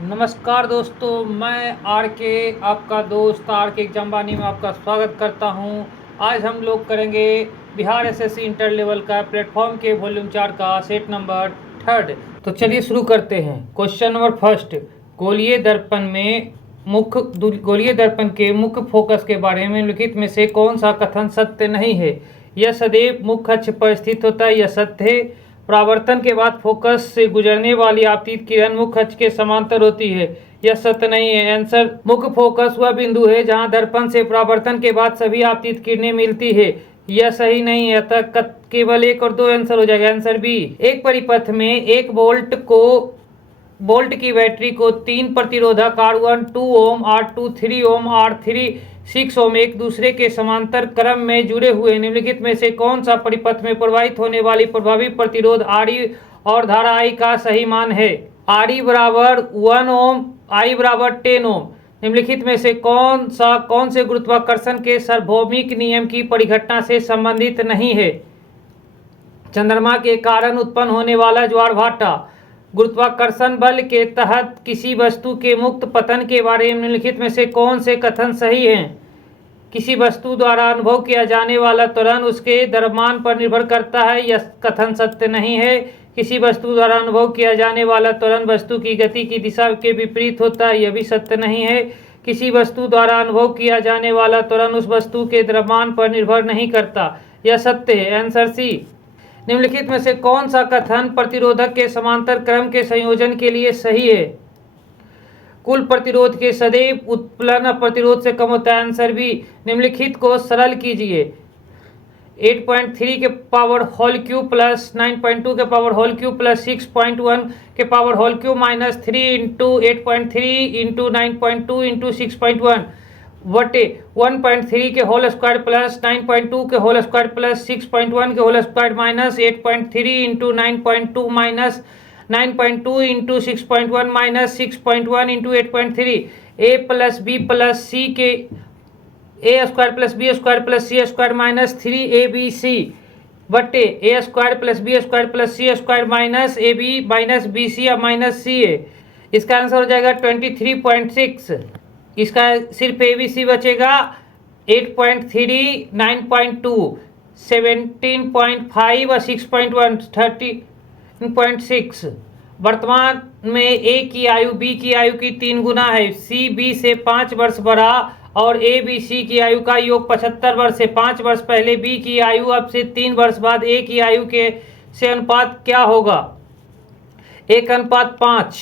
नमस्कार दोस्तों, मैं आर के आपका दोस्त आर के एग्जाम में आपका स्वागत करता हूं। आज हम लोग करेंगे बिहार एसएससी इंटर लेवल का प्लेटफॉर्म के वॉल्यूम 4 का सेट नंबर 3। तो चलिए शुरू करते हैं। क्वेश्चन नंबर फर्स्ट, गोलीय दर्पण के मुख्य फोकस के बारे में निम्नलिखित में से कौन सा कथन सत्य नहीं है। यह सदैव मुख्य अक्ष पर स्थित होता है, यह सत्य है। परावर्तन के बाद फोकस से गुजरने वाली आपतित किरण मुख्य अक्ष के समांतर होती है, यह सत्य नहीं है। आंसर, मुख्य फोकस वह बिंदु है जहां दर्पण से परावर्तन के बाद सभी आपतित किरणें मिलती है, यह सही नहीं है। अतः केवल 1 और 2 आंसर हो जाएगा। Answer B. एक परिपथ में एक वोल्ट की बैटरी को 3 प्रतिरोधक R1 2 ओम, R2 3 ओम, R3 6 ओम एक दूसरे के समांतर क्रम में जुड़े हुए निम्नलिखित में से कौन सा परिपथ में प्रवाहित होने वाली प्रभावी प्रतिरोध Re और धारा I का सही मान है। Re बराबर 1 ओम, I बराबर 10 ओम। निम्नलिखित में से कौन से गुरुत्वाकर्षण के सार्वभौमिक नियम की परिघटना से संबंधित नहीं है। चंद्रमा के कारण उत्पन्न होने वाला ज्वार भाटा। गुरुत्वाकर्षण बल के तहत किसी वस्तु के मुक्त पतन के बारे में निम्नलिखित में से कौन से कथन सही हैं। किसी वस्तु द्वारा अनुभव किया जाने वाला त्वरण उसके द्रव्यमान पर निर्भर करता है, यह कथन सत्य नहीं है। किसी वस्तु द्वारा अनुभव किया जाने वाला त्वरण वस्तु की गति की दिशा के विपरीत होता है, यह भी सत्य नहीं है। किसी वस्तु द्वारा अनुभव किया जाने वाला त्वरण उस वस्तु के द्रव्यमान पर निर्भर नहीं करता, यह सत्य है। Answer C. निम्नलिखित में से कौन सा कथन प्रतिरोधक के समांतर क्रम के संयोजन के लिए सही है। कुल प्रतिरोध के सदैव उत्प्लन प्रतिरोध से कम होता है। Answer B. निम्नलिखित को सरल कीजिए। 8.3 के पावर होल क्यूब प्लस 9.2 के पावर होल क्यूब प्लस 6.1 के power whole cube minus 3 into 8.3 into 9.2 into 6.1 बटे 1.3 के होल स्क्वायर प्लस 9.2 के होल स्क्वायर प्लस 6.1 के whole square minus 8.3 into 9.2 minus 9.2 into 6.1 minus 6.1 into 8.3 A plus B plus C के A square plus B square plus C square minus 3abc बटे A square plus B square plus C square minus A B minus B C या minus सी ए। इसका answer हो जाएगा 23.6। इसका सिर्फ A B C बचेगा। 8.3, 9.2, 17.5 और 6.1 13.6। वर्तमान में ए की आयु बी की आयु की 3 गुना है। सी बी से 5 वर्ष बड़ा और ए बी सी की आयु का योग 75 वर्ष है। 5 वर्ष पहले बी की आयु, अब से 3 वर्ष बाद ए की आयु के से अनुपात क्या होगा। 1:5।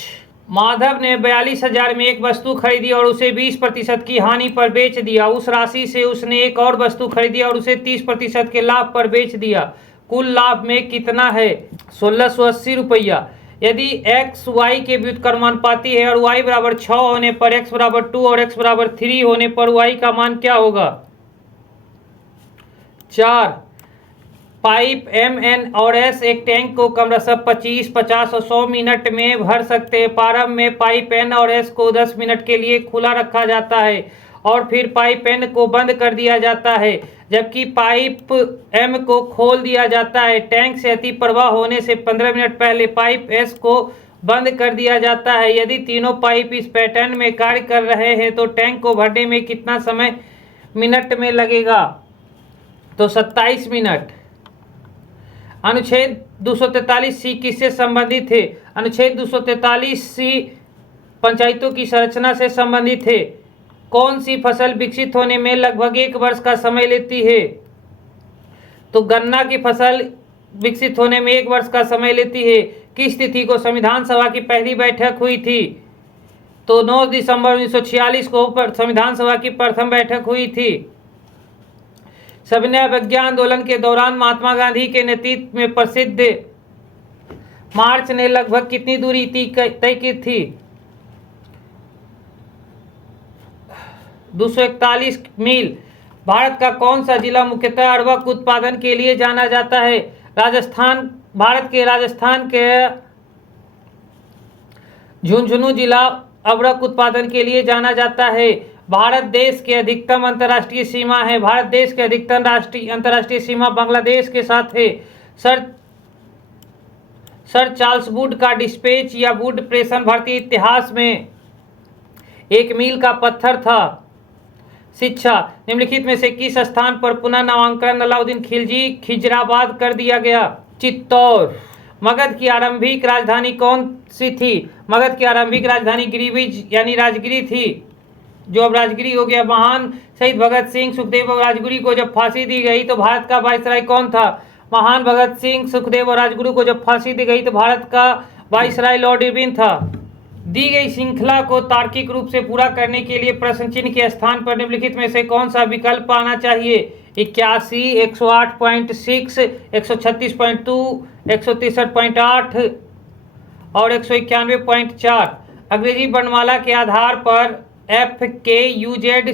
माधव ने 42,000 में एक वस्तु खरीदी और उसे 20% की हानि पर बेच दिया। उस राशि से उसने एक और वस्तु खरीदी और उसे 30% के लाभ पर बेच दिया। कुल लाभ में कितना है। 1680 रुपया। यदि x y के व्युत्क्रमानुपाती है और y बराबर 6 होने पर x बराबर 2 और x बराबर 3 होने पर y का मान क्या होगा। 4। पाइप एम एन और एस एक टैंक को क्रमशः 25, 50 और 100 मिनट में भर सकते हैं। प्रारंभ में पाइप एन और एस को 10 मिनट के लिए खुला रखा जाता है और फिर पाइप एन को बंद कर दिया जाता है, जबकि पाइप एम को खोल दिया जाता है। टैंक से अति प्रवाह होने से 15 मिनट पहले पाइप एस को बंद कर दिया जाता है। यदि तीनों पाइप इस पैटर्न में कार्य कर रहे हैं तो टैंक को भरने में कितना समय मिनट में लगेगा। तो 27 मिनट। अनुच्छेद 243C किससे संबंधित है। अनुच्छेद 243C पंचायतों की संरचना से संबंधित है। कौन सी फसल विकसित होने में लगभग 1 वर्ष का समय लेती है। तो गन्ना की फसल विकसित होने में 1 वर्ष का समय लेती है। किस तिथि को संविधान सभा की पहली बैठक हुई थी। तो 9 दिसंबर 1946 को संविधान सभा की प्रथम बैठक हुई थी। सविनय अवज्ञा आंदोलन के दौरान महात्मा गांधी के नेतृत्व में प्रसिद्ध मार्च ने लगभग कितनी दूरी तय की थी। 241 मील। भारत का कौन सा जिला मुख्यतः अरवक उत्पादन के लिए जाना जाता है। राजस्थान। भारत के राजस्थान के झुंझुनू जिला अरवक उत्पादन के लिए जाना जाता है। भारत देश के अधिकतम अंतर्राष्ट्रीय सीमा है। भारत देश के अधिकतम अंतर्राष्ट्रीय सीमा बांग्लादेश के साथ है। सर चार्ल्स वुड का डिस्पैच या वुड प्रेषण भारतीय इतिहास में एक मील का पत्थर था। शिक्षा, निम्नलिखित में से किस स्थान पर पुनः नामांकन अलाउद्दीन खिलजी खिजराबाद कर दिया गया? चित्तौड़। मगध की आरंभिक राजधानी कौन सी थी? मगध की आरंभिक राजधानी गिरिविज यानी राजगिरी थी, जो अब राजगिरी हो गया। महान शहीद भगत सिंह, सुखदेव और राजगुरु को जब फांसी दी गई तो भारत का वायसराय कौन था? महान भगत सिंह, सुखदेव और राजगुरु को जब फांसी दी गई तो भारत का वायसराय लॉर्ड इरविन था। दी गई श्रृंखला को तार्किक रूप से पूरा करने के लिए प्रश्न चिन्ह के स्थान पर निम्नलिखित में से कौन सा विकल्प आना चाहिए? 81, 108.6, 136.2, 163.8 और 191.4। अंग्रेजी वर्णमाला के आधार पर FKUZ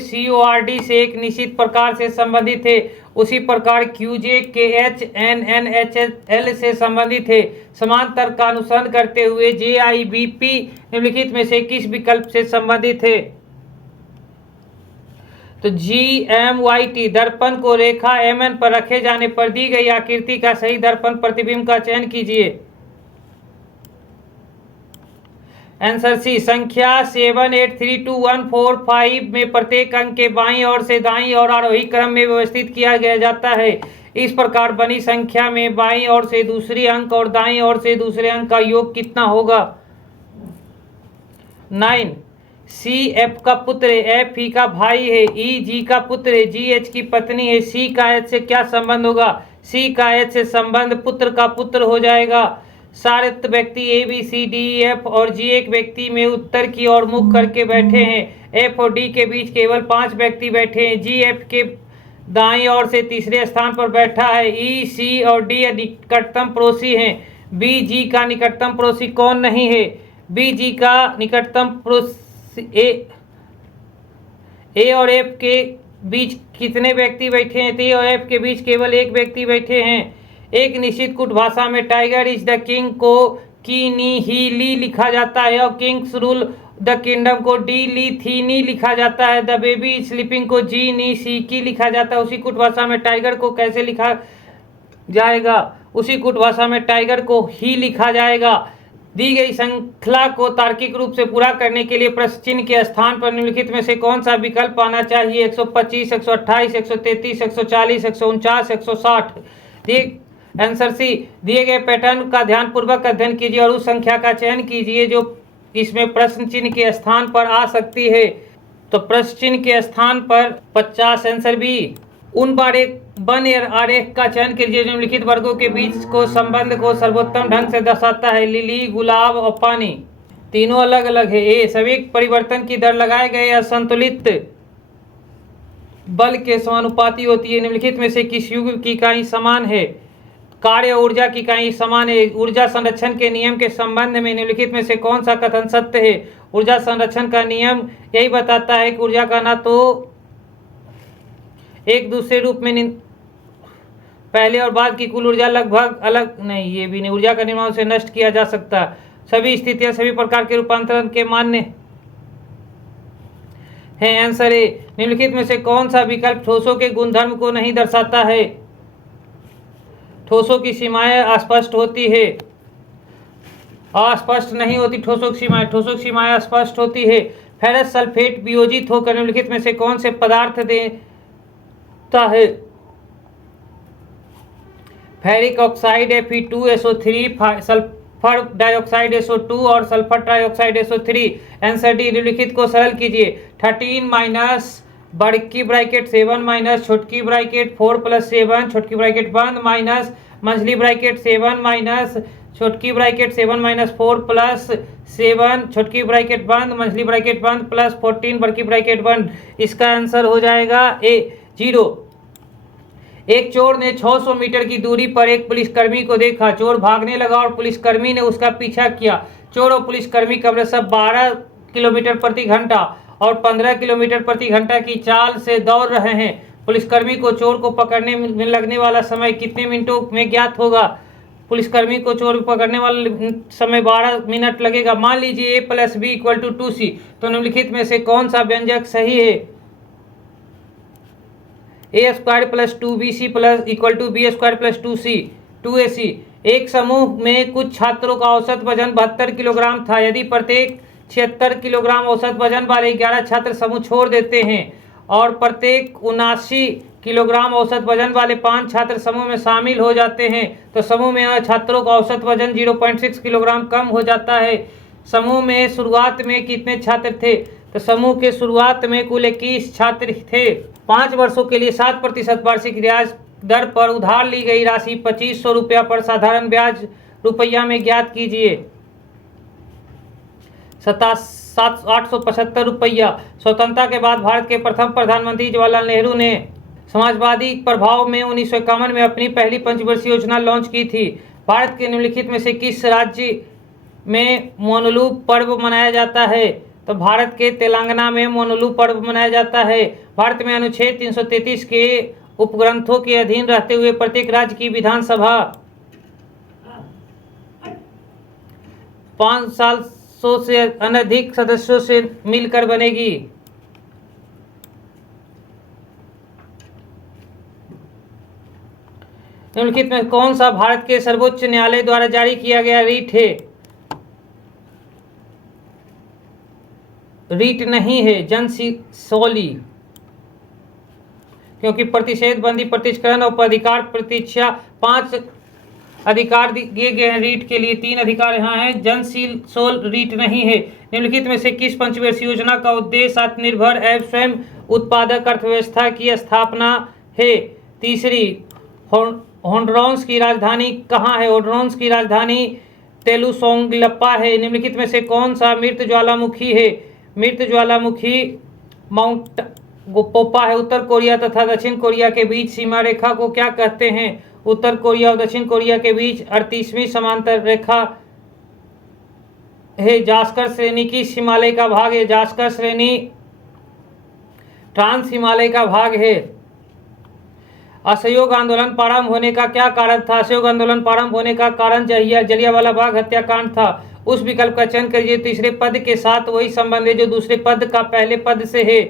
से एक निश्चित प्रकार से संबंधित है, उसी प्रकार QJ KHNNHL से संबंधित है। समांतर का अनुसरण करते हुए JIBP निम्नलिखित में से किस विकल्प से संबंधित है? तो GMYT। दर्पण को रेखा MN पर रखे जाने पर दी गई आकृति का सही दर्पण प्रतिबिंब का चयन कीजिए। Answer C. संख्या 783214 में प्रत्येक अंक के बाईं ओर से दाईं ओर आरोही क्रम में व्यवस्थित किया गया जाता है। इस प्रकार बनी संख्या में बाईं ओर से दूसरी अंक और दाईं ओर से दूसरे अंक का योग कितना होगा? 9। C F का पुत्र है, F E का भाई है, E G का पुत्र है, G H की पत्नी है। C का H से क्या संबंध होगा? C का H से संबंध पुत्र का पुत्र हो जाएगा। सार्थ व्यक्ति A B C D E F और G एक व्यक्ति में उत्तर की ओर मुख करके बैठे हैं। F और D के बीच केवल 5 व्यक्ति बैठे हैं। G F के दाईं ओर से तीसरे स्थान पर बैठा है। E C और D निकटतम पड़ोसी हैं। B G का निकटतम पड़ोसी कौन नहीं है? B G का निकटतम पड़ोसी A और F के बीच कितने व्यक्ति बैठे हैं? A और F के बीच केवल एक व्यक्ति बैठे हैं। एक निश्चित कुट भाषा में टाइगर इज द किंग को की नी ही ली लिखा जाता है और किंग्स रूल द किंगडम को डी ली थी नी लिखा जाता है। द बेबी इज स्लीपिंग को जी नी सी की लिखा जाता है। उसी कुट भाषा में टाइगर को कैसे लिखा जाएगा? उसी कुट भाषा में टाइगर को ही लिखा जाएगा। दी गई श्रृंखला को तार्किक रूप से पूरा करने के लिए प्रश्न चिन्ह के स्थान पर निम्नलिखित में से कौन सा विकल्प आना चाहिए? 125, 128, 133, 140, 149, 160। Answer C. दिए गए पैटर्न का ध्यानपूर्वक अध्ययन कीजिए और उस संख्या का चयन कीजिए जो इसमें प्रश्न चिन्ह के स्थान पर आ सकती है। तो प्रश्न चिन्ह के स्थान पर 50 आंसर बी। उन वन आरेख का चयन कीजिए जो निम्नलिखित वर्गों के बीच को संबंध को सर्वोत्तम ढंग से दर्शाता है। लिली, गुलाब और पानी तीनों अलग अलग है। ए सभी परिवर्तन की दर लगाए गए असंतुलित बल के समानुपाती होती है। निम्नलिखित में से किस युग की इकाई समान है? कार्य ऊर्जा की इकाई समान है। ऊर्जा संरक्षण के नियम के संबंध में निम्नलिखित में से कौन सा कथन सत्य है? ऊर्जा संरक्षण का नियम यही बताता है कि ऊर्जा का ना तो एक दूसरे रूप में पहले और बाद की कुल ऊर्जा लगभग अलग नहीं, ये भी नहीं। ऊर्जा का निर्माण से नष्ट किया जा सकता। सभी स्थितियां सभी प्रकार के रूपांतरण के मान्य है। Answer A. निम्नलिखित में से कौन सा विकल्प ठोसों के गुणधर्म को नहीं दर्शाता है? ठोसों की सीमाएं अस्पष्ट होती है, अस्पष्ट नहीं होती। ठोसों की सीमाएं अस्पष्ट होती है। फेरस सल्फेट वियोजित होकर निम्नलिखित में से कौन से पदार्थ देता है? Ferric oxide Fe2SO3, sulphur dioxide SO2 और sulphur trioxide SO3। Answer D. निम्नलिखित को सरल कीजिए। 13 माइनस बड़की ब्रैकेट 7 माइनस छोटकी ब्रैकेट 4 प्लस 7 छोटकी ब्रैकेट बंद माइनस मंझली ब्रैकेट 7 माइनस छोटकी ब्रैकेट 7 माइनस 4 प्लस 7 छोटकी ब्रैकेट बंद मंझली ब्रैकेट बंद प्लस 14 बड़की ब्रैकेट बंद। इसका आंसर हो जाएगा ए 0। एक चोर ने 600 मीटर की दूरी पर एक पुलिसकर्मी को देखा। चोर भागने लगा और पुलिसकर्मी ने उसका पीछा किया। चोर और पुलिसकर्मी क्रमशः 12 किलोमीटर प्रति घंटा और 15 किलोमीटर प्रति घंटा की चाल से दौड़ रहे हैं। पुलिसकर्मी को चोर को पकड़ने में लगने वाला समय कितने मिनटों में ज्ञात होगा? पुलिसकर्मी को चोर पकड़ने वाला समय 12 मिनट लगेगा। मान लीजिए A + B = 2C। तो निम्नलिखित में से कौन सा व्यंजक सही है? A² + 2BC = B² + 2AC। एक समूह में कुछ छात्रों का औसत वजन 72 किलोग्राम था। यदि प्रत्येक 76 किलोग्राम औसत वजन वाले 11 छात्र समूह छोड़ देते हैं और प्रत्येक 79 किलोग्राम औसत वजन वाले 5 छात्र समूह में शामिल हो जाते हैं तो समूह में छात्रों का औसत वजन 0.6 किलोग्राम कम हो जाता है। समूह में शुरुआत में कितने छात्र थे? तो समूह के शुरुआत में कुल 21 छात्र थे। 5 वर्षों के लिए 7% वार्षिक ब्याज दर पर उधार ली गई राशि 2500 रुपया पर साधारण ब्याज रुपया में ज्ञात कीजिए। 875 रुपया। स्वतंत्रता के बाद भारत के प्रथम प्रधानमंत्री जवाहरलाल नेहरू ने समाजवादी प्रभाव में 1951 में अपनी पहली पंचवर्षीय योजना लॉन्च की थी। भारत के निम्नलिखित में से किस राज्य में मोनोलू पर्व मनाया जाता है? तो भारत के तेलंगाना में मोनोलू पर्व मनाया जाता है। भारत में अनुच्छेद 333 के उपग्रंथों के अधीन रहते हुए प्रत्येक राज्य की विधानसभा 500 से अनधिक सदस्यों से मिलकर बनेगी। निम्नलिखित में कौन सा भारत के सर्वोच्च न्यायालय द्वारा जारी किया गया रीट है? रीट नहीं है, जन सोली, क्योंकि प्रतिषेध बंदी प्रतिष्करण और अधिकार प्रतीक्षा 5 अधिकार दिए गए हैं रीट के लिए, 3 अधिकार यहाँ हैं। जनशील सोल रीट नहीं है। निम्नलिखित में से किस पंचवर्षीय योजना का उद्देश्य आत्मनिर्भर एवं स्वयं उत्पादक अर्थव्यवस्था की स्थापना है? तीसरी, होंडुरास की राजधानी कहाँ है? होंडुरास की राजधानी तेलुसोंगलप्पा है। निम्नलिखित में से कौन सा मृत ज्वालामुखी है? मृत ज्वालामुखी माउंट पोपा है। उत्तर कोरिया तथा दक्षिण कोरिया के बीच सीमा रेखा को क्या कहते हैं? उत्तर कोरिया और दक्षिण कोरिया के बीच 38वीं समांतर रेखा है। जास्कर श्रेणी की हिमालय का भाग है। जास्कर श्रेणी ट्रांस हिमालय का भाग है। असहयोग आंदोलन प्रारंभ होने का क्या कारण था? असहयोग आंदोलन प्रारंभ होने का कारण जलियांवाला बाग हत्याकांड था। उस विकल्प का चयन करिए तीसरे पद के साथ वही संबंध है जो दूसरे पद का पहले पद से है।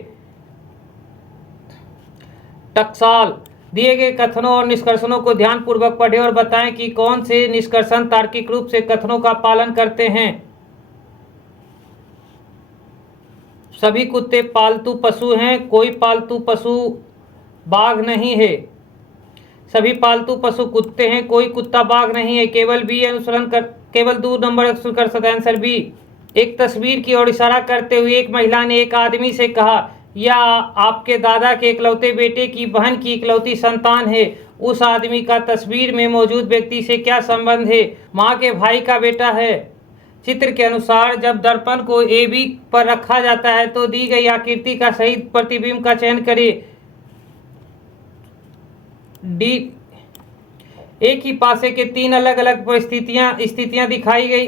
टकसाल। दिए गए कथनों और निष्कर्षणों को ध्यानपूर्वक पढ़ें और बताएं कि कौन से निष्कर्षण तार्किक रूप से कथनों का पालन करते हैं। सभी कुत्ते पालतू पशु हैं, कोई पालतू पशु बाघ नहीं है। सभी पालतू पशु कुत्ते हैं, कोई कुत्ता बाघ नहीं है। केवल 2 नंबर अनुसरण कर सकता है। Answer B. एक तस्वीर की ओर इशारा करते हुए एक महिला ने एक आदमी से कहा, यह आपके दादा के इकलौते बेटे की बहन की इकलौती संतान है। उस आदमी का तस्वीर में मौजूद व्यक्ति से क्या संबंध है? माँ के भाई का बेटा है। चित्र के अनुसार जब दर्पण को AB पर रखा जाता है तो दी गई आकृति का सही प्रतिबिंब का चयन करें। डी। एक ही पासे के 3 अलग अलग स्थितियां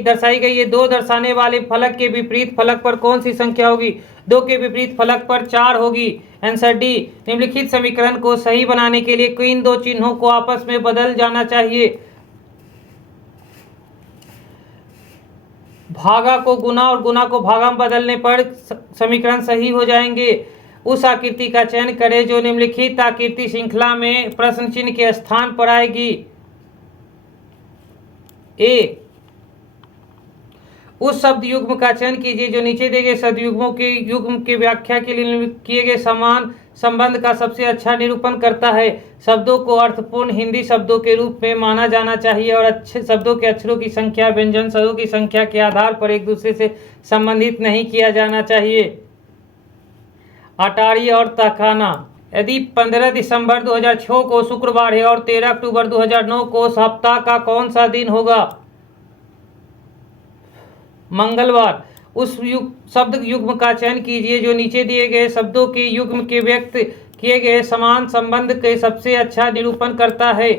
दर्शाई गई है। 2 दर्शाने वाले फलक के विपरीत फलक पर कौन सी संख्या होगी? 2 के विपरीत फलक पर 4 होगी। Answer D. निम्नलिखित समीकरण को सही बनाने के लिए किन 2 चिन्हों को आपस में बदल जाना चाहिए? भागा को गुना और गुना को भागा में बदलने पर समीकरण सही हो जाएंगे। उस आकृति का चयन करें जो निम्नलिखित आकृति श्रृंखला में प्रश्न चिन्ह के स्थान पर आएगी। ए। उस शब्द युग्म का चयन कीजिए जो नीचे दिए गए शब्द युग्मों के युग्म की व्याख्या के लिए किए गए समान संबंध का सबसे अच्छा निरूपण करता है। शब्दों को अर्थपूर्ण हिंदी शब्दों के रूप में माना जाना चाहिए और अच्छे शब्दों के अक्षरों की संख्या व्यंजन शब्दों की संख्या के आधार पर एक दूसरे से संबंधित नहीं किया जाना चाहिए। अटारी और तहखाना। यदि 15 दिसंबर 2006 को शुक्रवार है और 13 अक्टूबर 2009 को सप्ताह का कौन सा दिन होगा? मंगलवार। उस शब्द युग्म का चयन कीजिए जो नीचे दिए गए शब्दों के युग्म के व्यक्त किए गए समान संबंध के सबसे अच्छा निरूपण करता है।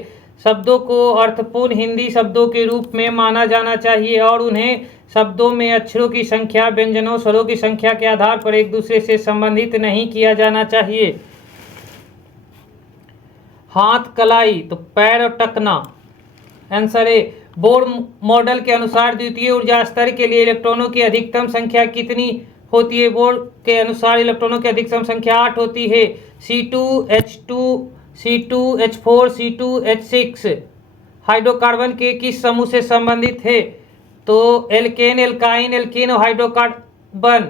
शब्दों को अर्थपूर्ण हिंदी शब्दों के रूप में माना जाना चाहिए और उन्हें शब्दों में अक्षरों की संख्या व्यंजनों स्वरों की संख्या के आधार पर एक दूसरे से संबंधित नहीं किया जाना चाहिए। हाथ कलाई तो पैर और टकना। Answer A. बोर मॉडल के अनुसार द्वितीय ऊर्जा स्तर के लिए इलेक्ट्रॉनों की अधिकतम संख्या कितनी होती है? बोर के अनुसार इलेक्ट्रॉनों की अधिकतम संख्या 8 होती है। C2H2 C2H4 C2H6। हाइड्रोकार्बन के किस समूह से संबंधित है? तो एल्केन, एल्काइन, एल्कीन और हाइड्रोकार्बन।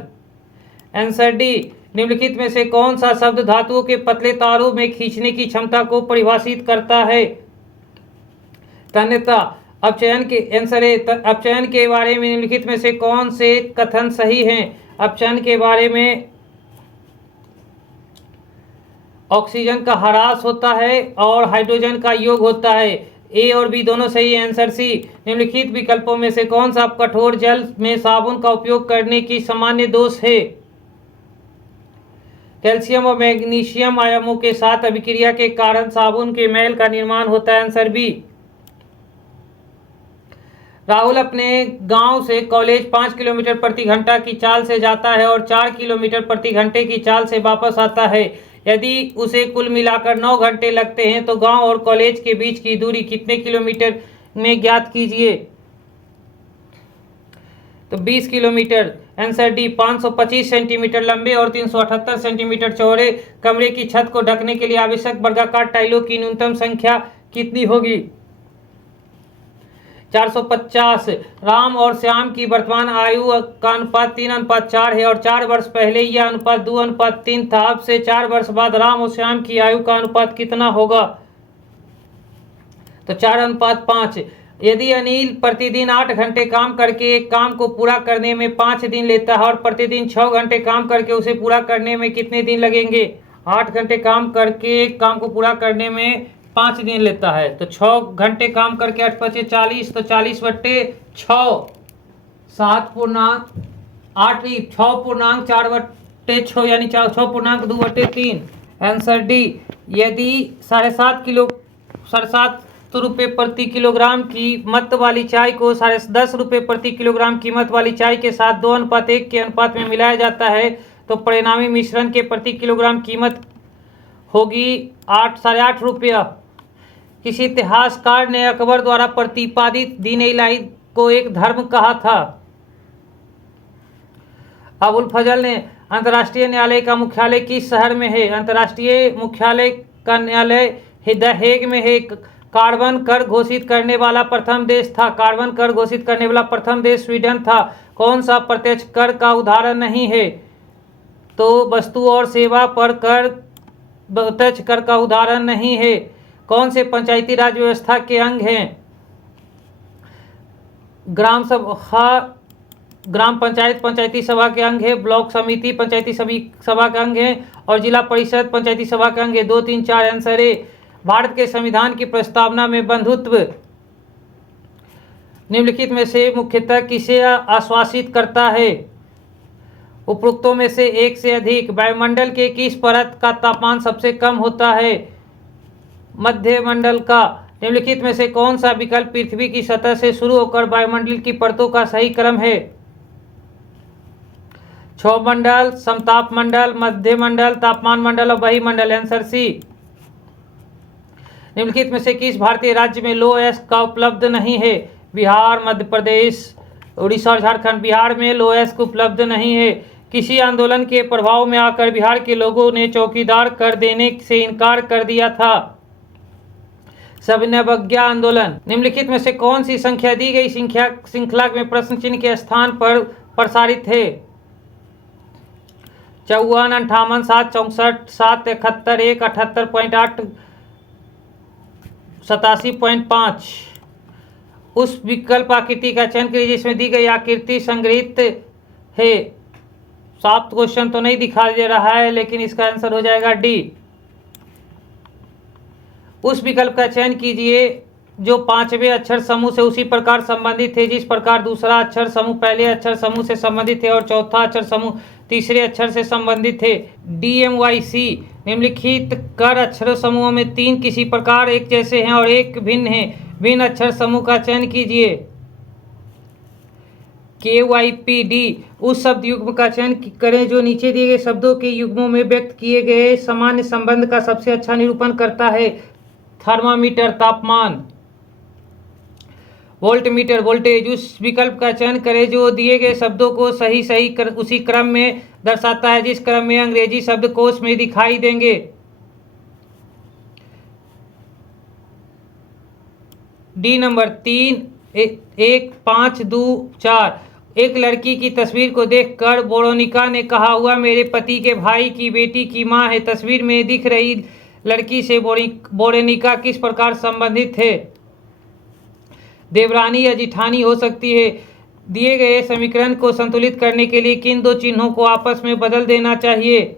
Answer D. निम्नलिखित में से कौन सा शब्द धातुओं के पतले तारों में खींचने की क्षमता को परिभाषित करता है? तन्यता। अपचयन के आंसर है अपचयन के बारे में निम्नलिखित में से कौन से कथन सही हैं? अपचयन के बारे में ऑक्सीजन का ह्रास होता है और हाइड्रोजन का योग होता है। ए और बी दोनों सही है। Answer C. निम्नलिखित विकल्पों में से कौन सा कठोर जल में साबुन का उपयोग करने की सामान्य दोष है? कैल्शियम और मैग्नीशियम आयनों के साथ अभिक्रिया के कारण साबुन के मैल का निर्माण होता है। Answer B. राहुल अपने गांव से कॉलेज 5 किलोमीटर प्रति घंटा की चाल से जाता है और 4 किलोमीटर प्रति घंटे की चाल से वापस आता है। यदि उसे कुल मिलाकर 9 घंटे लगते हैं तो गांव और कॉलेज के बीच की दूरी कितने किलोमीटर में ज्ञात कीजिए? तो 20 किलोमीटर। Answer D. 525 सेंटीमीटर लंबे और 378 सेंटीमीटर चौड़े कमरे की छत को ढकने के लिए आवश्यक वर्गाकार टाइलों की न्यूनतम संख्या कितनी होगी? 450। राम और श्याम की वर्तमान आयु का अनुपात 3:4 है और 4 वर्ष पहले यह अनुपात 2:3 था। अब से 4 वर्ष बाद राम और श्याम की आयु का अनुपात कितना होगा? तो 4:5। यदि अनिल प्रतिदिन 8 घंटे काम करके एक काम को पूरा करने में 5 दिन लेता है और प्रतिदिन 6 घंटे काम करके उसे पूरा करने में कितने दिन लगेंगे? 8 घंटे काम करके एक काम को पूरा करने में 5 दिन लेता है, तो 6 घंटे काम करके 8 × 5 = 40, तो 40/6 6.4/6 यानी 6.2/3। Answer D. यदि 7.5 रुपये प्रति किलोग्राम कीमत वाली चाय को 10.5 रुपये प्रति किलोग्राम कीमत वाली चाय के साथ 2:1 के अनुपात में मिलाया जाता है तो परिणामी मिश्रण के प्रति किलोग्राम कीमत होगी 8.5 रुपया। किसी इतिहासकार ने अकबर द्वारा प्रतिपादित दीन इलाही को एक धर्म कहा था? अबुल फजल ने। अंतर्राष्ट्रीय न्यायालय का मुख्यालय किस शहर में है? अंतर्राष्ट्रीय मुख्यालय का न्यायालय द हेग में है। कार्बन कर घोषित करने वाला प्रथम देश था? कार्बन कर घोषित करने वाला प्रथम देश स्वीडन था। कौन सा प्रत्यक्ष कर का उदाहरण नहीं है? तो वस्तु और सेवा पर कर प्रत्यक्ष कर का उदाहरण नहीं है। कौन से पंचायती राज व्यवस्था के अंग हैं? ग्राम पंचायत पंचायती सभा के अंग है, ब्लॉक समिति पंचायती सभा के अंग है और जिला परिषद पंचायती सभा के अंग है। 2, 3, 4 आंसर है। भारत के संविधान की प्रस्तावना में बंधुत्व निम्नलिखित में से मुख्यतः किसे आश्वासित करता है? उपरोक्तों में से एक से अधिक। वायुमंडल के किस परत का तापमान सबसे कम होता है? मध्यमंडल का। निम्नलिखित में से कौन सा विकल्प पृथ्वी की सतह से शुरू होकर वायुमंडल की परतों का सही क्रम है? क्षोभमंडल, समताप मंडल, मध्यमंडल, तापमान मंडल और वहीमंडल। Answer C. निम्नलिखित में से किस भारतीय राज्य में लो एस का उपलब्ध नहीं है? बिहार, मध्य प्रदेश, उड़ीसा और झारखंड। बिहार में लो एस का उपलब्ध नहीं है। किसी आंदोलन के प्रभाव में आकर बिहार के लोगों ने चौकीदार कर देने से इनकार कर दिया था? सविनयवज्ञा आंदोलन। निम्नलिखित में से कौन सी संख्या दी गई श्रृंखला में प्रश्न चिन्ह के स्थान पर प्रसारित है? 54, 58, 7, 64, 7, 71, 1, 78.8, 87.5। उस विकल्प आकृति का चयन कीजिए जिसमें दी गई आकृति संग्रहित है। साफ क्वेश्चन तो नहीं दिखाई दे रहा है, लेकिन इसका आंसर हो जाएगा डी। उस विकल्प का चयन कीजिए जो 5वें अक्षर समूह से उसी प्रकार संबंधित है जिस प्रकार दूसरा अक्षर समूह पहले अक्षर समूह से संबंधित है और चौथा अक्षर समूह तीसरे अक्षर से संबंधित है। DMYC। निम्नलिखित कर अक्षर समूहों में 3 किसी प्रकार एक जैसे हैं और एक भिन्न है। भिन्न अक्षर समूह का चयन कीजिए। KYPD। उस शब्द युग्म का चयन करें जो नीचे दिए गए शब्दों के युग्मों में व्यक्त किए गए सामान्य संबंध का सबसे अच्छा निरूपण करता है। थर्मामीटर, तापमान। Voltmeter, voltage. उस विकल्प का चयन करें जो दिए गए शब्दों को उसी क्रम में दर्शाता है जिस क्रम में अंग्रेजी शब्दकोश में दिखाई देंगे। D number 3 1 5 2 4। एक लड़की की तस्वीर को देखकर बोरोनिका ने कहा, हुआ मेरे पति के भाई की बेटी की मां है। तस्वीर में दिख रही लड़की से बोरोनिका किस प्रकार संबंधित है? देवरानी या जिठानी हो सकती है। दिए गए समीकरण को संतुलित करने के लिए किन दो चिन्हों को आपस में बदल देना चाहिए?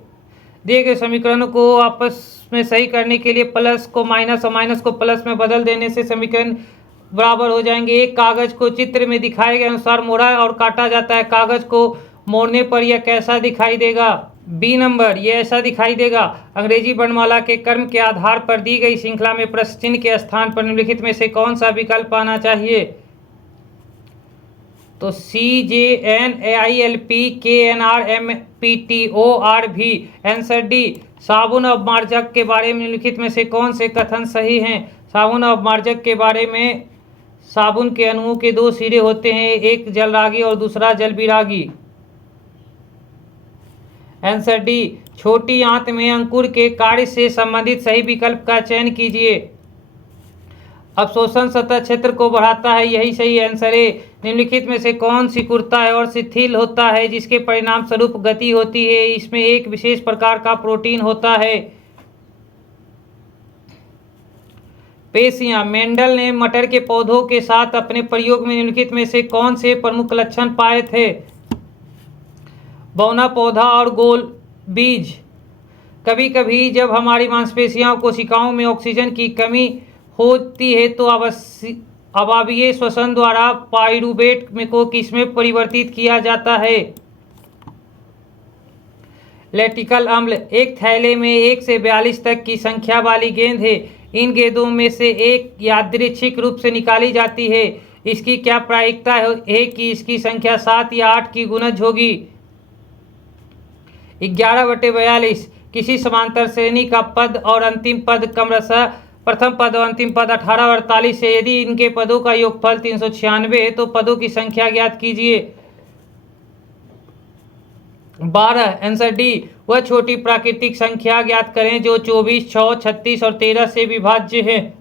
दिए गए समीकरणों को आपस में सही करने के लिए प्लस को माइनस और माइनस को प्लस में बदल देने से समीकरण बराबर हो जाएंगे। एक कागज को चित्र में दिखाए गए अनुसार मोड़ा और काटा जाता है। कागज को मोड़ने पर यह कैसा दिखाई देगा? बी नंबर, यह ऐसा दिखाई देगा। अंग्रेजी वर्णमाला के क्रम के आधार पर दी गई श्रृंखला में प्रश्न चिन्ह के स्थान पर निम्नलिखित में से कौन सा विकल्प आना चाहिए? तो CJNAILPKNRMPTORV। Answer D. साबुन अवमार्जक के बारे में निम्नलिखित में से कौन से कथन सही हैं? साबुन अवमार्जक के बारे में साबुन के अणुओं के दो सिरे होते हैं, एक जलरागी और दूसरा जलविरागी। Answer D. छोटी आंत में अंकुर के कार्य से संबंधित सही विकल्प का चयन कीजिए। अवशोषण सतह क्षेत्र को बढ़ाता है, यही सही आंसर है। निम्नलिखित में से कौन सिकुड़ता है और शिथिल होता है जिसके परिणाम स्वरूप गति होती है? इसमें एक विशेष प्रकार का प्रोटीन होता है। पेशियां। मेंडल ने मटर के पौधों के साथ अपने प्रयोग में निम्नलिखित में से कौन से प्रमुख लक्षण पाए थे? बौना पौधा और गोल बीज। कभी कभी जब हमारी मांसपेशियों कोशिकाओं में ऑक्सीजन की कमी होती है तो अवायवीय श्वसन द्वारा पाइरूवेट को किसमें परिवर्तित किया जाता है? लैक्टिक अम्ल। एक थैले में 1 से 42 तक की संख्या वाली गेंद है। इन गेंदों में से एक यादृच्छिक रूप से निकाली जाती है। इसकी क्या प्रायिकता है कि इसकी संख्या 7 या 8 की गुणज होगी? 11/42। किसी समांतर श्रेणी का पद और अंतिम पद क्रमशः प्रथम पद और अंतिम पद 18 और 48 है। यदि इनके पदों का योगफल 396 है तो पदों की संख्या ज्ञात कीजिए। 12। Answer D. वह छोटी प्राकृतिक संख्या ज्ञात करें जो 24, 6, 36 और 13 से विभाज्य है।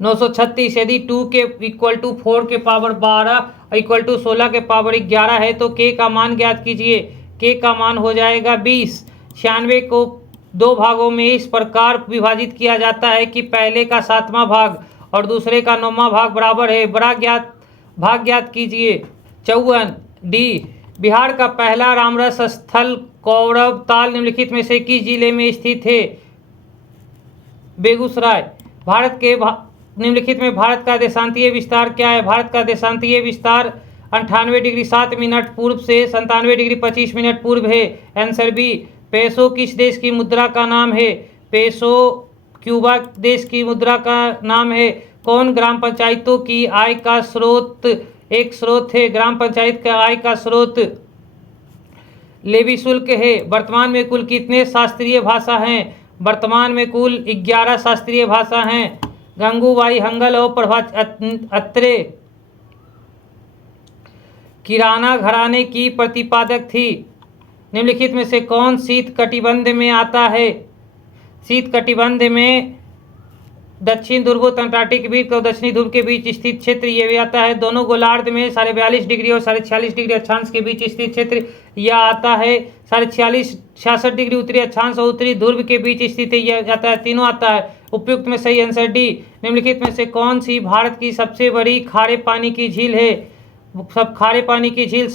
936। यदि 2 के इक्वल टू 4 के पावर 12 इक्वल टू 16 के पावर 11 है तो के का मान ज्ञात कीजिए। के का मान हो जाएगा 20। 96 को 2 भागों में इस प्रकार विभाजित किया जाता है कि पहले का 7वां भाग और दूसरे का 9वां भाग बराबर है। भाग ज्ञात कीजिए। 54। डी। बिहार का पहला रामरस स्थल कौरव ताल निम्नलिखित में से किस जिले में स्थित है? बेगूसराय। निम्नलिखित में भारत का देशांतीय विस्तार क्या है? भारत का देशांतीय विस्तार 98 डिग्री 7 मिनट पूर्व से 97 डिग्री 25 मिनट पूर्व है। Answer B. पेसो किस देश की मुद्रा का नाम है? पेसो क्यूबा देश की मुद्रा का नाम है। कौन ग्राम पंचायतों की आय का एक स्रोत है? ग्राम पंचायत का आय का स्रोत लेवी शुल्क है। वर्तमान में कुल कितने शास्त्रीय भाषा हैं? वर्तमान में कुल 11 शास्त्रीय भाषा हैं। गंगूबाई हंगल और प्रभा अत्रे किराना घराने की प्रतिपादक थी। निम्नलिखित में से कौन शीत कटिबंध में आता है? शीत कटिबंध में दक्षिण ध्रुव अंटार्कटिक द्वीप और दक्षिणी ध्रुव के बीच स्थित क्षेत्र ये भी आता है। दोनों गोलार्ध में 42.5 डिग्री और 46.5 डिग्री अक्षांश के बीच स्थित क्षेत्र यह आता है। 46 डिग्री उत्तरी अक्षांश और उत्तरी ध्रुव के बीच स्थित यह आता है। तीनों आता है। उपयुक्त में सही आंसर डी। निम्नलिखित में से कौन सी भारत की सबसे बड़ी खारे पानी की झील है? सब खारे पानी की झील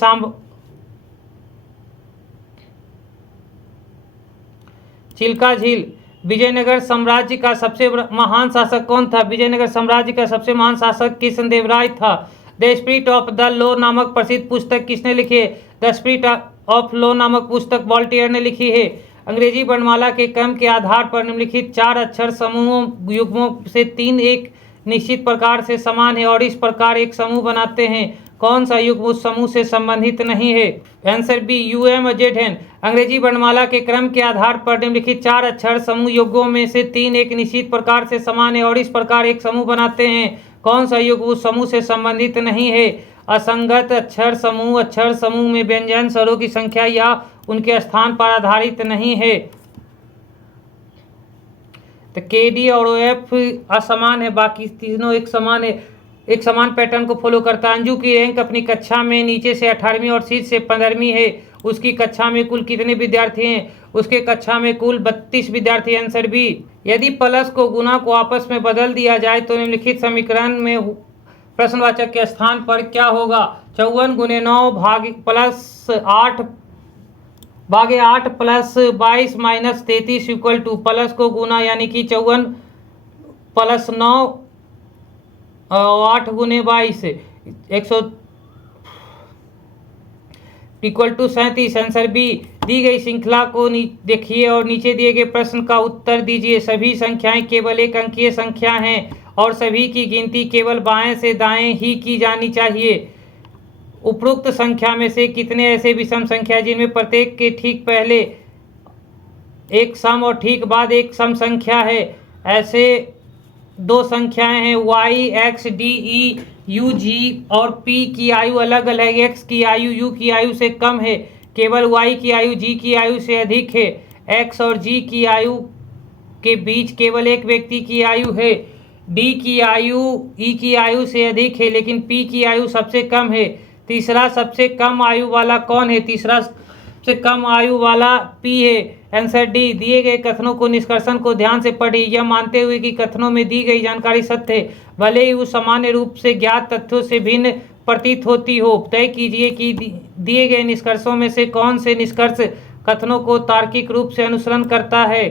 चिल्का झील। विजयनगर साम्राज्य का सबसे महान शासक कौन था? विजयनगर साम्राज्य का सबसे महान शासक कृष्णदेवराय था। The spirit of the law नामक प्रसिद्ध पुस्तक किसने लिखी है? द स्पिरिट ऑफ लॉ नामक पुस्तक वॉल्टेयर ने लिखी है। अंग्रेजी वर्णमाला के क्रम के आधार पर निम्नलिखित 4 अक्षर समूहों युग्मों से 3 एक निश्चित प्रकार से समान है और इस प्रकार एक समूह बनाते हैं। कौन सा युग्म उस समूह से संबंधित नहीं है? Answer B. UM और ZN। अंग्रेजी वर्णमाला के क्रम के आधार पर निम्नलिखित 4 अक्षर समूह युग्मों में से 3 एक निश्चित प्रकार से समान है और इस प्रकार एक समूह बनाते हैं। कौन सा युग्म उस समूह से संबंधित नहीं है? असंगत अक्षर समूह में व्यंजन स्वरों की संख्या या उनके स्थान पर आधारित नहीं है। तो के डी और ओ एफ असमान है, बाकी तीनों एक समान है, एक समान पैटर्न को फॉलो करता है। अंजू की रैंक अपनी कक्षा में नीचे से 18वीं और शीर्ष से 15वीं है। उसकी कक्षा में कुल कितने विद्यार्थी हैं? उसके कक्षा में कुल 32 विद्यार्थी। Answer B. यदि प्लस को गुना को आपस में बदल दिया जाए तो निम्नलिखित समीकरण में प्रश्नवाचक के स्थान पर क्या होगा? 54 गुने 9 प्लस 8 भागे 8 plus 22 minus 33 equal two plus को गुना यानी कि 54 प्लस 9 8 गुने 22 100 इक्वल टू 37। Answer B. दी गई श्रृंखला को देखिए और नीचे दिए गए प्रश्न का उत्तर दीजिए। सभी संख्याएं केवल एक अंकीय संख्या हैं और सभी की गिनती केवल बाएं से दाएं ही की जानी चाहिए। उपरोक्त संख्या में से कितने ऐसे विषम संख्या जिनमें प्रत्येक के ठीक पहले एक सम और ठीक बाद एक सम संख्या है? ऐसे दो संख्याएं हैं y x d e u g और p की आयु अलग अलग है। x की आयु u की आयु से कम है, केवल y की आयु g की आयु से अधिक है। x और g की आयु के बीच केवल एक व्यक्ति की आयु है। d की आयु e की आयु से अधिक है लेकिन p की आयु सबसे कम है। तीसरा सबसे कम आयु वाला कौन है? तीसरा सबसे कम आयु वाला p है। Answer D. दिए गए कथनों को निष्कर्षण को ध्यान से पढ़िए, यह मानते हुए कि कथनों में दी गई जानकारी सत्य है, भले ही वो सामान्य रूप से ज्ञात तथ्यों से भिन्न प्रतीत होती हो। तय कीजिए कि दिए गए निष्कर्षों में से कौन से निष्कर्ष कथनों को तार्किक रूप से अनुसरण करता है।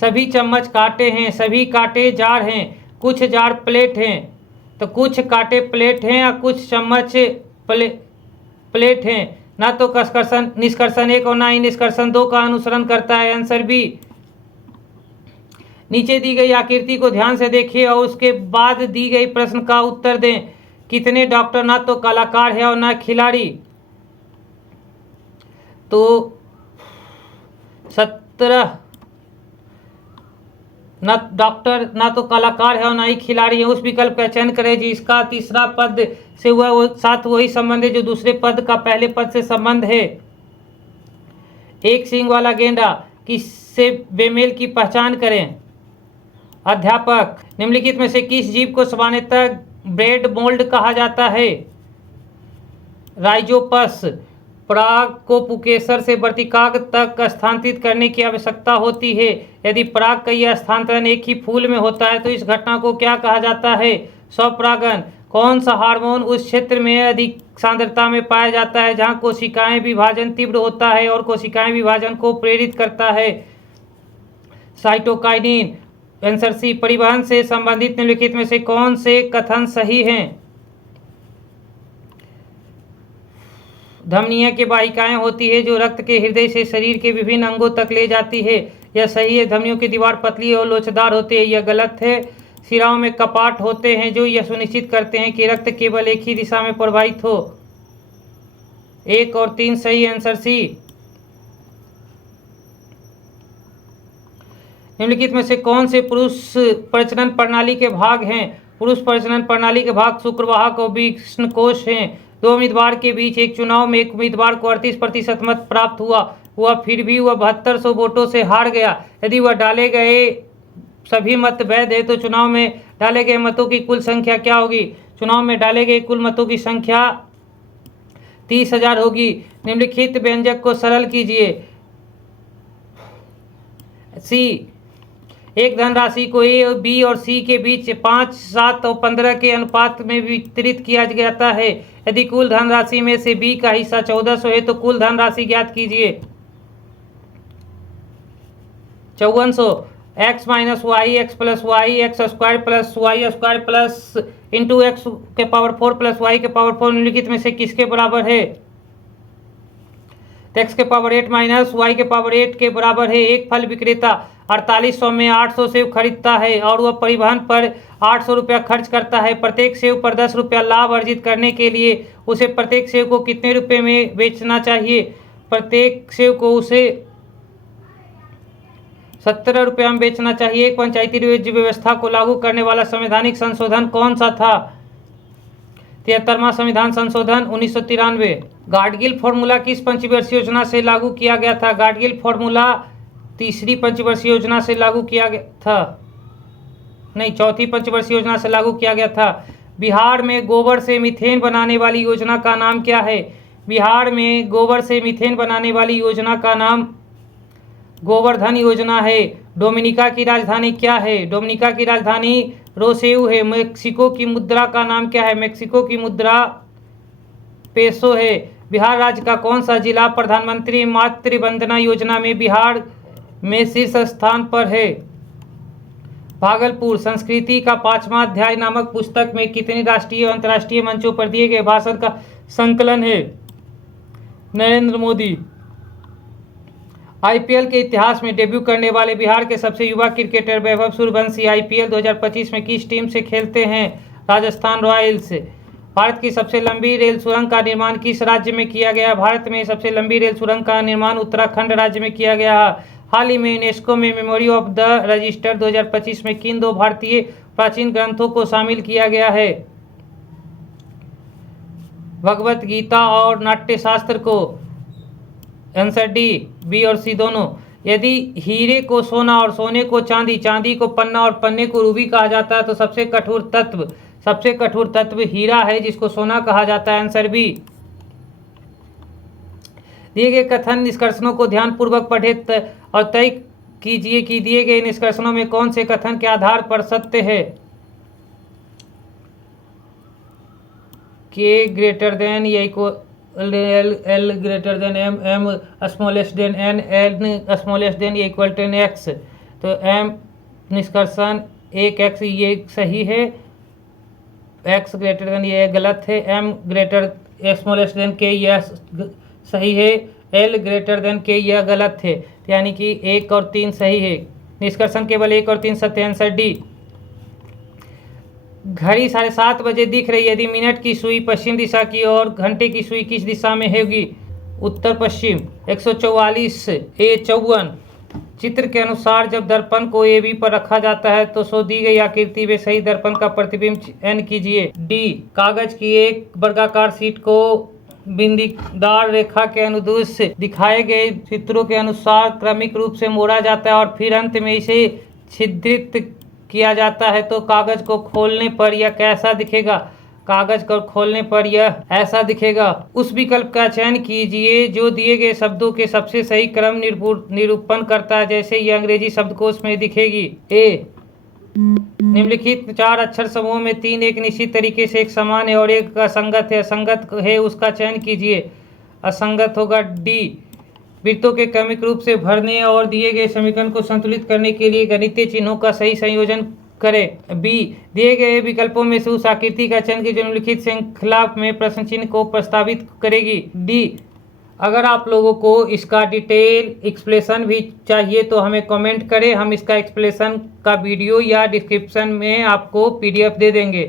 सभी चम्मच कांटे हैं, सभी कांटे जार हैं, कुछ जार प्लेट हैं। तो कुछ कांटे प्लेट हैं या कुछ चम्मच प्लेट हैं। ना तो निष्कर्षण 1 और ना ही निष्कर्षण 2 का अनुसरण करता है। Answer B. नीचे दी गई आकृति को ध्यान से देखिए और उसके बाद दी गई प्रश्न का उत्तर दें। कितने डॉक्टर ना तो कलाकार है और ना खिलाड़ी? तो 17 ना डॉक्टर ना तो कलाकार है और ना ही खिलाड़ी है। उस विकल्प का चयन करें जिसका तीसरा पद से हुआ साथ वही संबंध है जो दूसरे पद का पहले पद से संबंध है। एक सींग वाला गेंडा किससे बेमेल की पहचान करें? अध्यापक। निम्नलिखित में से किस जीव को सामान्यतः ब्रेड मोल्ड कहा जाता है? राइजोपस। पराग को पुकेसर से वर्तिकाग्र तक स्थानांतरित करने की आवश्यकता होती है। यदि पराग का यह स्थानांतरण एक ही फूल में होता है तो इस घटना को क्या कहा जाता है? स्वपरागन। कौन सा हार्मोन उस क्षेत्र में अधिक सांद्रता में पाया जाता है जहां कोशिकाएं विभाजन तीव्र होता है और कोशिकाएं विभाजन को प्रेरित करता है? साइटोकाइनिन। Answer C. परिवहन से संबंधित निम्नलिखित में से कौन से कथन सही हैं? धमनियां के वाहिकाएं होती है जो रक्त के हृदय से शरीर के विभिन्न अंगों तक ले जाती है। यह सही है। धमनियों की दीवार पतली और लोचदार होती है। यह गलत है। शिराओं में कपाट होते हैं जो यह सुनिश्चित करते हैं कि रक्त केवल एक ही दिशा में प्रवाहित हो। 1 और 3 सही। Answer C. निम्नलिखित में से कौन से पुरुष प्रजनन प्रणाली के भाग हैं? पुरुष प्रजनन प्रणाली के भाग शुक्रवाहक और वृषणकोश हैं। दो उम्मीदवार के बीच एक चुनाव में एक उम्मीदवार को 38% मत प्राप्त हुआ फिर भी वह 7200 वोटों से हार गया। यदि वह डाले गए सभी मत वैध है तो चुनाव में डाले गए मतों की कुल संख्या क्या होगी? चुनाव में डाले गए कुल मतों की संख्या 30,000 होगी। निम्नलिखित व्यंजक को सरल कीजिए। सी। एक धनराशि को ए, बी और सी के बीच 5, 7 और 15 के अनुपात में वितरित किया जाता है। यदि कुल धनराशि में से बी का हिस्सा 1400 है तो कुल धनराशि ज्ञात कीजिए। 5400। x minus Y X plus Y X square plus Y square plus into X के पावर 4 प्लस वाई के पावर 4 निम्नलिखित में से किसके बराबर है? x के पावर 8 माइनस वाई के पावर 8 के बराबर है। एक फल विक्रेता 4800 में 800 सेब खरीदता है और वह परिवहन पर 800 रुपया खर्च करता है। प्रत्येक सेब पर 10 रुपया लाभ अर्जित करने के लिए उसे प्रत्येक सेब को कितने रुपए में बेचना चाहिए? प्रत्येक सेब को उसे 17 रुपया में बेचना चाहिए। एक पंचायती राज्य व्यवस्था को लागू करने वाला संवैधानिक संशोधन कौन सा था? 73वां संविधान संशोधन 1993। गाडगिल फॉर्मूला किस पंचवर्षीय योजना से लागू किया गया था? गाडगिल फॉर्मूला तीसरी पंचवर्षीय योजना से लागू किया गया था, नहीं चौथी पंचवर्षीय योजना से लागू किया गया था। बिहार में गोबर से मीथेन बनाने वाली योजना का नाम क्या है? बिहार में गोबर से मीथेन बनाने वाली योजना का नाम गोवर्धन योजना है। डोमिनिका की राजधानी क्या है? डोमिनिका की राजधानी रोसेऊ है। मेक्सिको की मुद्रा का नाम क्या है? मेक्सिको की मुद्रा पेसो है। बिहार राज्य का कौन सा जिला प्रधानमंत्री मातृ वंदना योजना में बिहार में शीर्ष स्थान पर है? भागलपुर। संस्कृति का 5वां अध्याय नामक पुस्तक में कितने राष्ट्रीय और अंतर्राष्ट्रीय मंचों पर दिए गए भाषण का संकलन है? नरेंद्र मोदी। आईपीएल के इतिहास में डेब्यू करने वाले बिहार के सबसे युवा क्रिकेटर वैभव सूर्यवंशी आईपीएल 2025 में किस टीम से खेलते हैं? राजस्थान रॉयल्स। भारत की सबसे लंबी रेल सुरंग का निर्माण किस राज्य में किया गया? भारत में सबसे लंबी रेल सुरंग का निर्माण उत्तराखंड राज्य में किया गया। हाल ही में यूनेस्को में मेमोरी ऑफ द रजिस्टर 2025 में किन 2 भारतीय प्राचीन ग्रंथों को शामिल किया गया है? भगवत गीता और नाट्यशास्त्र को। आंसर डी, बी और सी दोनों। यदि हीरे को सोना और सोने को चांदी, चांदी को पन्ना और पन्ने को रूबी कहा जाता है तो सबसे कठोर तत्व हीरा है जिसको सोना कहा जाता है। Answer B. दिए गए कथन निष्कर्षणों को ध्यानपूर्वक पढ़े और तय कीजिए कि दिए गए निष्कर्षणों में कौन से कथन के आधार पर सत्य है। के ग्रेटर देन या equal L greater than M, M smallest than N, N smallest than या इक्वल टू एक्स। तो एम निष्कर्षण 1x ये सही है, एक्स ग्रेटर देन ये गलत है, एम ग्रेटर स्मॉलेस्ट देन के यह सही है, एल ग्रेटर देन के यह गलत है। यानी कि 1 और 3 सही है। निष्कर्षण केवल 1 और 3 सत्य। Answer D. घड़ी 7:30 बजे दिख रही, यदि मिनट की सुई पश्चिम दिशा की और घंटे की सुई किस दिशा में होगी? उत्तर पश्चिम। 144 ए 54। चित्र के अनुसार जब दर्पण को ए बी पर रखा जाता है तो सो दी गई आकृति में सही दर्पण का प्रतिबिंब एन कीजिए। डी। कागज की एक वर्गाकार शीट को बिंदीदार रेखा के अनुदेश दिखाए गए चित्रों के अनुसार क्रमिक रूप से मोड़ा जाता है और फिर अंत में इसे छिद्रित किया जाता है तो कागज को खोलने पर यह कैसा दिखेगा? कागज को खोलने पर यह ऐसा दिखेगा। उस विकल्प का चयन कीजिए जो दिए गए शब्दों के सबसे सही क्रम निरूपण करता है, जैसे यह अंग्रेजी शब्दकोश में दिखेगी। ए। निम्नलिखित 4 अक्षर समूह में 3 एक निश्चित तरीके से एक समान है और एक असंगत है। असंगत है उसका चयन कीजिए। असंगत होगा डी। वृत्तों के क्रमिक रूप से भरने और दिए गए समीकरण को संतुलित करने के लिए गणितीय चिन्हों का सही संयोजन करें। बी। दिए गए विकल्पों में से उस आकृति का चयन की जो निम्नलिखित श्रृंखला में प्रश्न चिन्ह को प्रस्तावित करेगी। डी। अगर आप लोगों को इसका डिटेल एक्सप्लेशन भी चाहिए तो हमें कमेंट करें, हम इसका एक्सप्लेशन का वीडियो या डिस्क्रिप्शन में आपको PDF दे देंगे।